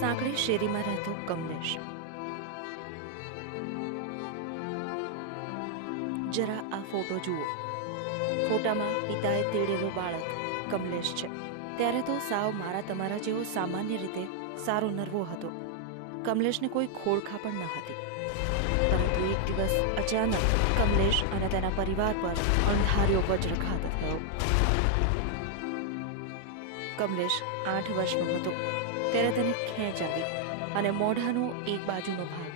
સાંકડી શેરીમાં રહેતો કમલેશ. જરા આ ફોટો જુઓ. ફોટામાં પિતાએ તેડેલો બાળક કમલેશ છે. ત્યારે તો સાવ મારા તમારા જેવો સામાન્ય રીતે સારો નરવો હતો. કમલેશને કોઈ ખોળખા પણ ન હતી. પરંતુ એક દિવસ અચાનક કમલેશ અને તેના પરિવાર પર અંધાર્યો વજ્રઘાત થયો. કમલેશ આઠ વર્ષનો હતો. ત્યારે તેને ખેંચ આવી અને મોઢાનો એક બાજુનો ભાગ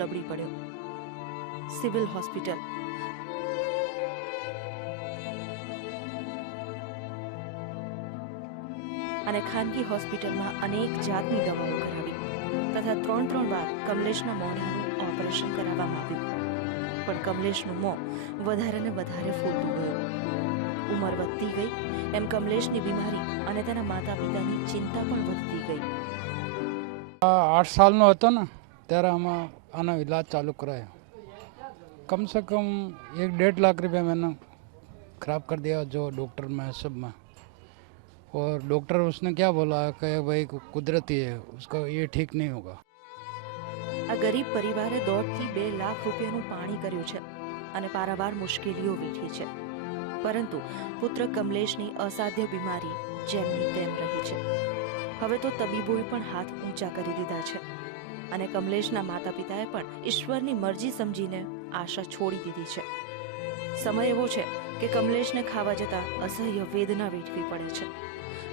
લબડી પડ્યો. Civil hospital. અને ખાનગી હોસ્પિટલમાં અનેક જાતની દવાઓ કરાવી તથા ત્રણ ત્રણ વાર કમલેશના મોઢાનું ઓપરેશન કરાવવામાં આવ્યું. પણ કમલેશનું મોં વધારે ને વધારે ફૂલતું ગયું. ઉંમર વધતી ગઈ, એમ કમલેશની બીમારી અને તેના માતા પિતાની ચિંતા પણ વધતી ગઈ. આઠ સાલનો હતો ને ત્યારે આમાં આનો इलाज चालू कराया कम से कम एक डेढ़ लाख रुपया मैंने खराब कर दिया जो डॉक्टर में सब में और डॉक्टर उसने क्या बोला कि भाई कुदरती है उसका ये ठीक नहीं होगा આ ગરીબ પરિવારે દોઢથી બે લાખ રૂપિયાનું પાણી કર્યું છે અને પારાવાર મુશ્કેલીઓ વેઠી છે પરંતુ પુત્ર કમલેશની અસાધ્ય બીમારી જેમની તેમ રહી છે હવે તો તબીબોએ પણ હાથ ઊંચા કરી દીધા છે. અને કમલેશના માતા પિતાએ પણ ઈશ્વરની મરજી સમજીને આશા છોડી દીધી છે. સમય એવો છે કે કમલેશને ખાવા જતા અસહ્ય વેદના વેઠવી પડે છે.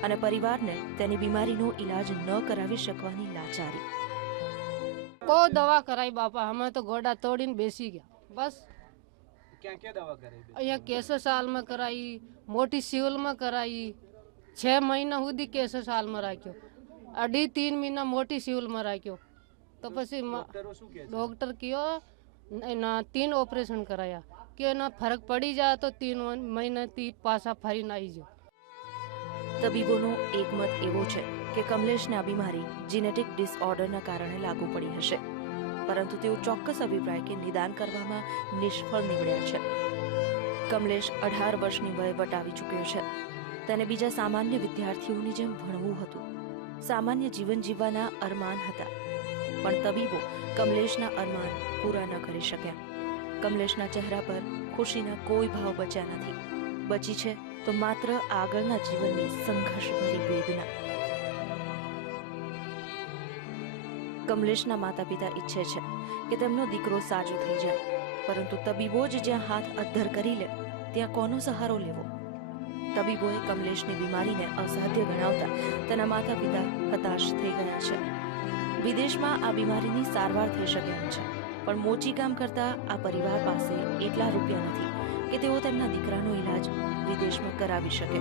અને પરિવારને તેની બીમારીનો ઈલાજ ન કરાવી શકવાની લાચારી. બહુ દવા કરાઈ બાપા અમે તો ગોડા તોડીને બેસી ગયા. બસ. ક્યાં ક્યાં દવા કરાવી અહીંયા કેસર સાલમાં કરાઈ મોટી સિવિલમાં કરાવી છ મહિના સુધી કેસર સાલમાં રાખ્યો અઢી ત્રણ મહિના મોટી સિવિલમાં રાખ્યો તો પછી ડોક્ટરો શું કહે છે ડૉક્ટર કયો એના તીન ઓપરેશન કરાયા કે એના ફરક પડી જાય તો તીન મહિનાથી પાછા ફરીને આવી જાઓ તબીબોનો એકમત એવો છે કે કમલેશને આ બીમારી જીનેટિક ડિસઓર્ડરના કારણે લાગુ પડી હશે પરંતુ તેઓ ચોક્કસ અભિપ્રાય કે નિદાન કરવામાં નિષ્ફળ નીવડ્યા છે કમલેશ અઢાર વર્ષની વય વટાવી ચૂક્યો છે તેને બીજા સામાન્ય વિદ્યાર્થીઓની જેમ ભણવું હતું. સામાન્ય જીવન જીવવાના અરમાન હતા. પણ તબીબો કમલેશના અરમાન પૂરા ન કરી શક્યા. કમલેશના ચહેરા પર ખુશીના કોઈ ભાવ બચ્યા નથી. બચી છે તો માત્ર આગળના જીવનની સંઘર્ષભરી વેદના. કમલેશના માતા પિતા ઈચ્છે છે કે તેમનો દીકરો સાજો થઈ જાય. પરંતુ તબીબો જ જ્યાં હાથ અદ્ધર કરી લે, ત્યાં કોનો સહારો લેવો? તબીબોએ કમલેશની બીમારીને અસાધ્ય ગણાવતા તેના માતા પિતા હતાશ થઈ ગયા છે. વિદેશમાં આ બીમારીની સારવાર થઈ શકે એમ છે, પણ મોચી કામ કરતા આ પરિવાર પાસે એટલા રૂપિયા નથી કે તેઓ તેમના દીકરાનો ઈલાજ વિદેશમાં કરાવી શકે.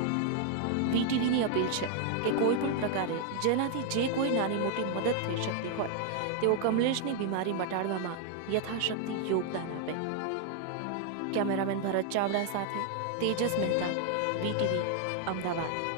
વીટીવીની અપીલ છે કે કોઈ પણ પ્રકારે જેનાથી જે કોઈ નાની મોટી મદદ થઈ શકતી હોય, તેઓ કમલેશની બીમારી મટાડવામાં યથાશક્તિ યોગદાન આપે. કેમેરામેન ભરત ચાવડા સાથે તેજસ મહેતા વીટીવી અમદાવાદ.